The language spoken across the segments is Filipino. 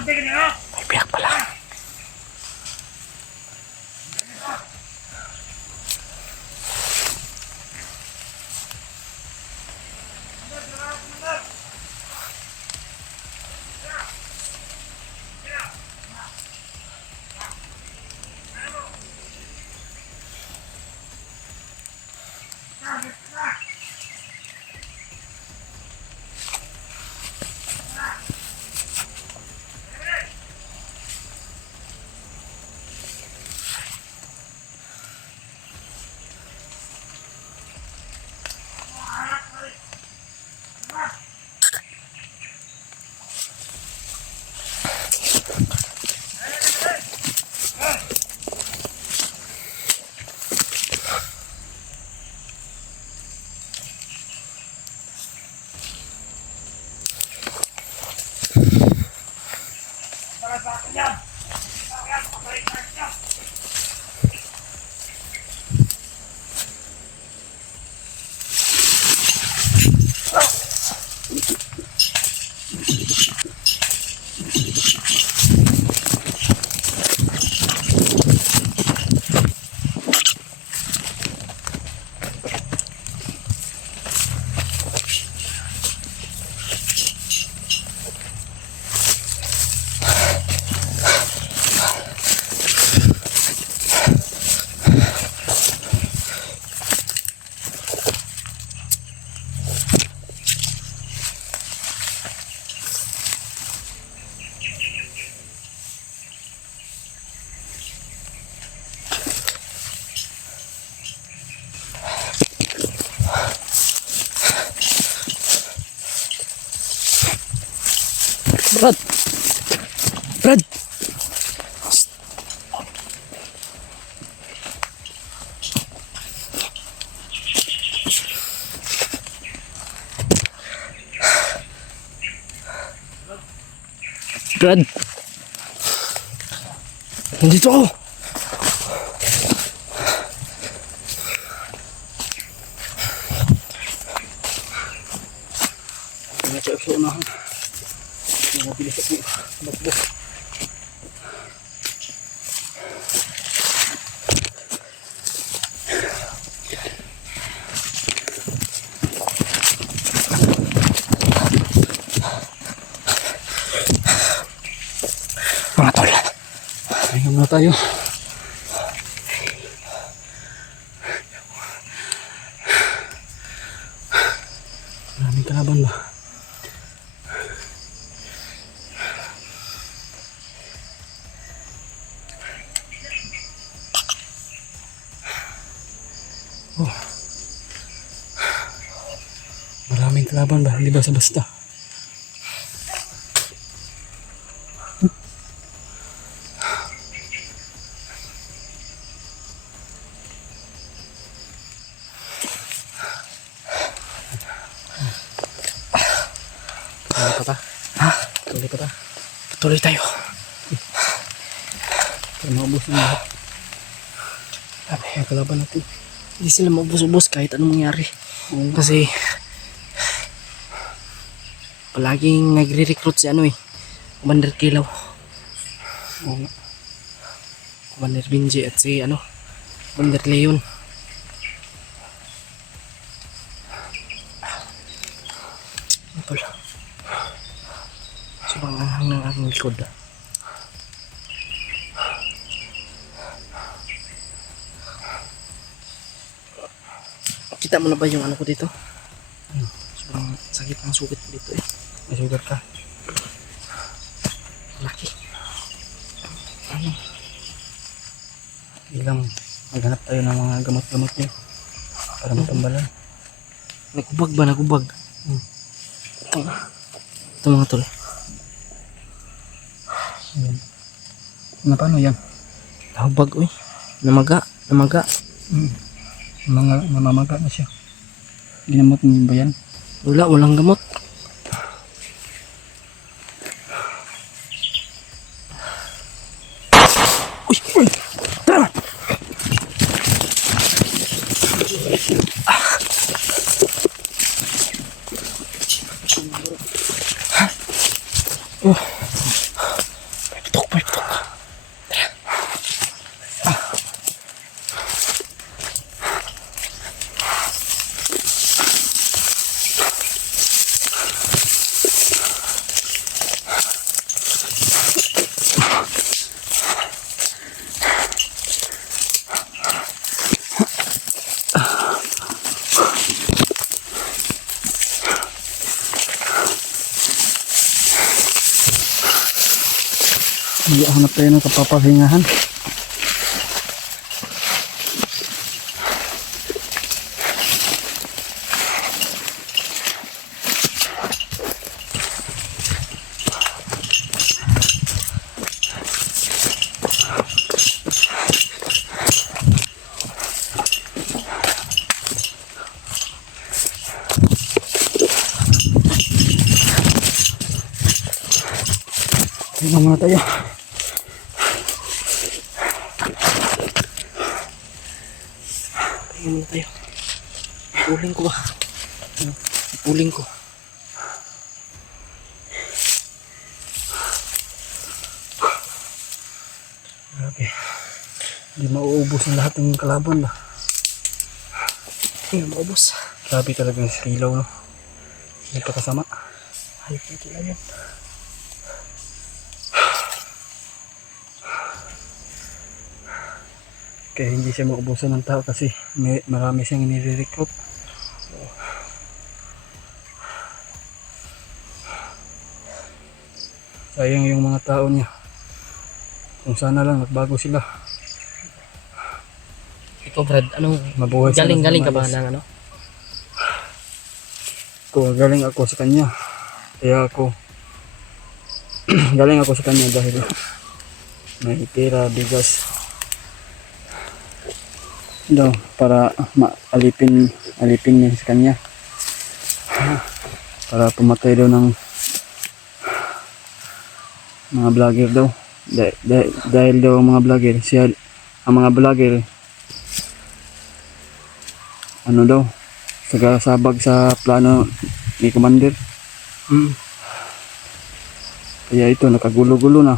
May biyak pala. Brad! Brad! Brad! Nandito ako! Medyo ako unahan. Mabilis ako tumakbo. Mga tol, ayun na tayo. Maraming kalaban ba? Oh. Maraming kalaban ba? Hindi basta-basta. Tuloy pa ta? Ha? Tuloy pa ta? Tuloy tayo. Para maubos na lahat. Ang kalaban natin. Hindi sila maubos-ubos kahit anong mangyari. Kasi palaging nagre-recruit si Commander Kilaw. Commander Benji at si Commander Leon. Pala. Sobrang anghang ng aking likod. Kita mo na ba yung ko dito? Sobrang sakit ng sukit ko dito eh. May sugar ka. Laki. Bilang maghanap tayo ng mga gamot-gamot niyo para matambalan. Nagubag ba? Nagubag? Ito mga tol. Ayan. Paano yan? Nahubag uy. Namaga. Namamaga na siya. Ginamot mo ba yan? Walang gamot. Uy! Tara! Hanap tayo ng kapapahingahan. Tingnan muna tayo. Tingnan muna tayo. Puling ko ba? Puling ko. Grabe. Hindi mauubos ang lahat ng kalaban ba? Hindi maubos. Grabe talaga sa kilaw, no? Hindi pa kasama. Hayop na talaga yun. Kaya hindi siya maubusan ng tao kasi marami siyang nire-recruit. Sayang yung mga tao niya. Kung sana lang nagbago sila. Ikaw Brad, anong Mabuhay sana galing-galing sa ka ba maayos. ng ano? Galing ako sa kanya. Kaya ako galing ako sa kanya dahil may pera, bigas daw para alipin niya sa kanya. Para pumatay daw ng mga vlogger daw. Dahil daw ang mga vlogger, ang mga vlogger ano daw, sagasabag sa plano ni Commander. Kaya ito nakagulo-gulo na.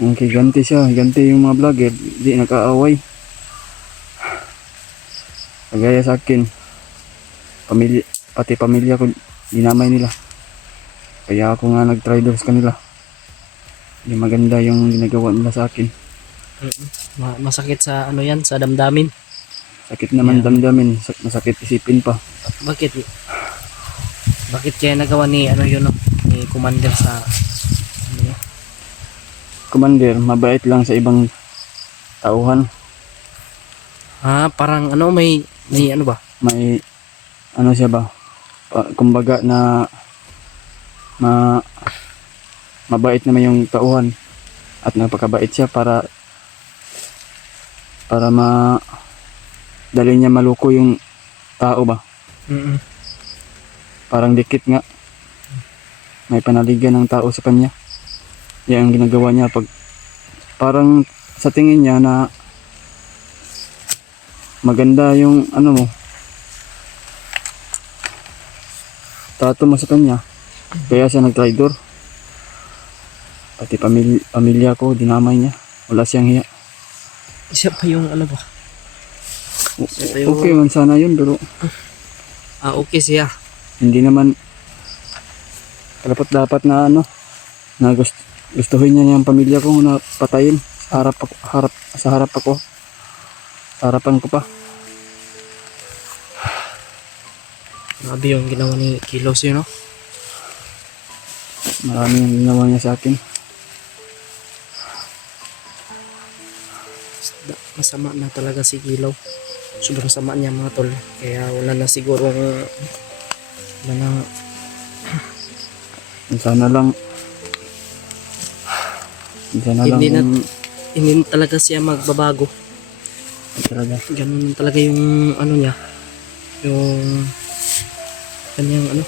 Ang higanti siya, higanti yung mga vlogger, di nakaaway. Kagaya sa akin, pati pamilya ko dinamay nila. Kaya ako nga nag-traitor sa kanila. Hindi maganda yung ginagawa nila sa akin. Masakit sa ano yan, sa damdamin. Sakit naman damdamin, masakit isipin pa. Bakit? Bakit kaya nagawa ni ano yun, no? Ni Commander sa ano yun? Commander, mabait lang sa ibang tauhan. Parang ano, may ano ba? May ano siya ba? Kumbaga na mabait naman yung tauhan at napakabait siya para dali niya maluko yung tao ba. Parang dikit nga, may panaligan ng tao sa kanya. Yan ang ginagawa niya pag parang sa tingin niya na maganda yung ano mo, trato mo sa kanya, kaya siya nag-traitor. Pati pamilya ko dinamay niya, wala siyang hiya. Isa pa yung ano ba? Isa pa yung... Okay man sana yun, pero okay siya. hindi naman dapat na ano, na gustuhin niya yung pamilya ko na patayin sa harap ako, sa harapan ko pa. Grabe yung ginawa ni Kilos yun, no? Marami yung ginawa niya sa akin. Masama na talaga si Kilaw. Sobrang sama niya mga tol. Kaya wala na siguro wala na. Sana lang Hindi na talaga siya magbabago. talaga. Ganun talaga yung ano niya. Yung kanyang ano,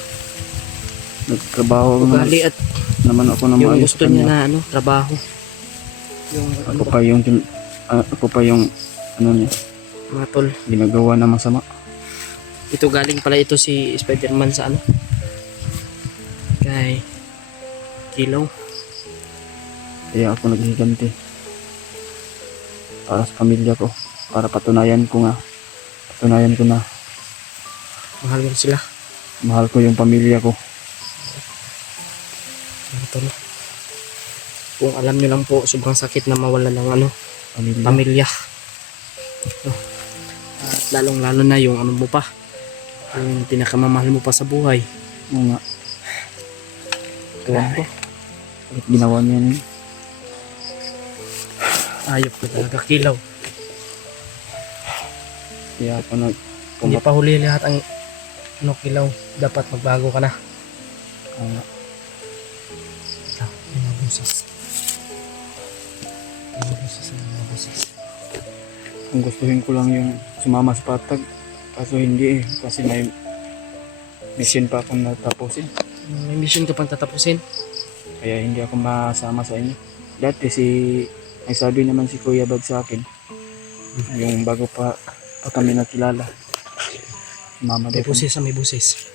Nagtrabaho ugali at naman ako na yung maayos gusto sa niya kanya. na ano, trabaho. Yung ano ba, Ako pa yung ano niya, mga tol. ginagawa na masama. Ito galing pala ito si Spider-Man sa ano, kay Kilaw. Kaya ako naghiganti para sa pamilya ko, para patunayan ko na Mahal mo sila. mahal ko yung pamilya ko. Mga tol. Kung alam nyo lang po, sobrang sakit na mawala ng ano, pamilya. No? At lalong lalo na yung ano mo pa, yung pinakamamahal mo pa sa buhay. Oo nga. Kaya Bakit ginawa niya yun? Ayop ko talaga, kilaw. Kaya ako Hindi pa huli lahat ang ano, kilaw. Dapat magbago ka na. Ito, yung mga busis. Yung mga busis, yung mga busis. Kung gustuhin ko lang yung sumama sa patag, kaso hindi eh, kasi may mission pa akong natapusin. May mission ka pang tatapusin. Kaya hindi ako masama sa inyo. Dati ay sabi naman si Kuya Bad sa akin, yung bago pa kami nakilala, mama May daw kami. busis, may busis.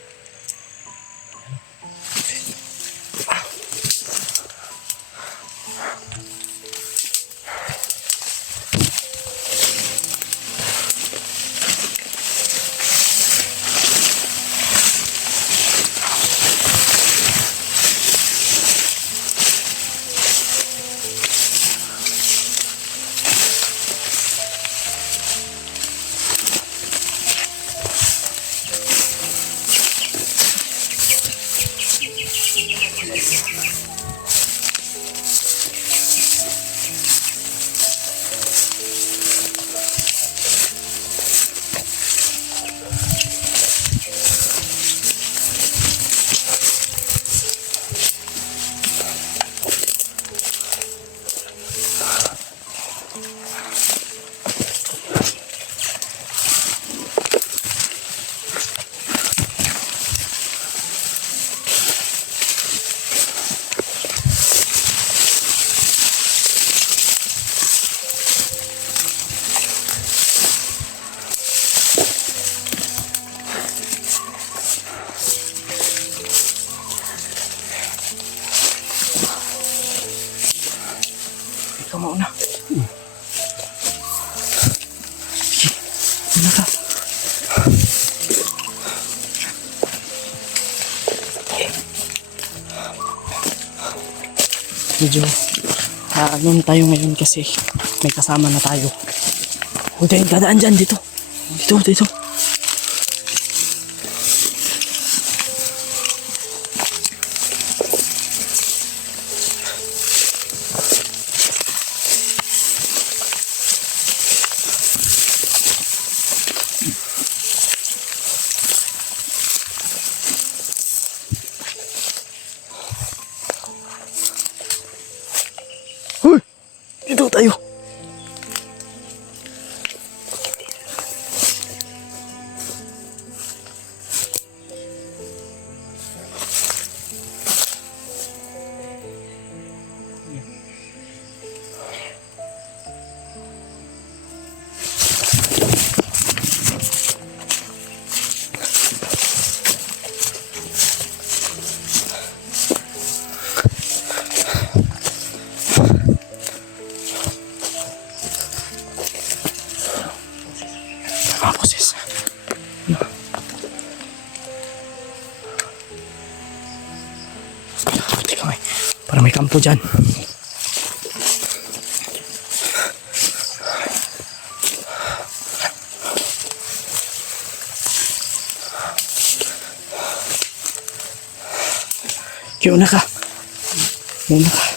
Ikaw mauna. Sige, una ka. Medyo ano tayo ngayon kasi may kasama na tayo. Huwag tayong dadaan dyan, dito. Dito. Dito tayo. Mga boses. Teka nga, para may kampo dyan. Kaya una ka. Una ka.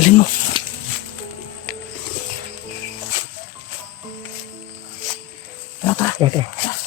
Dalhin mo. Tara.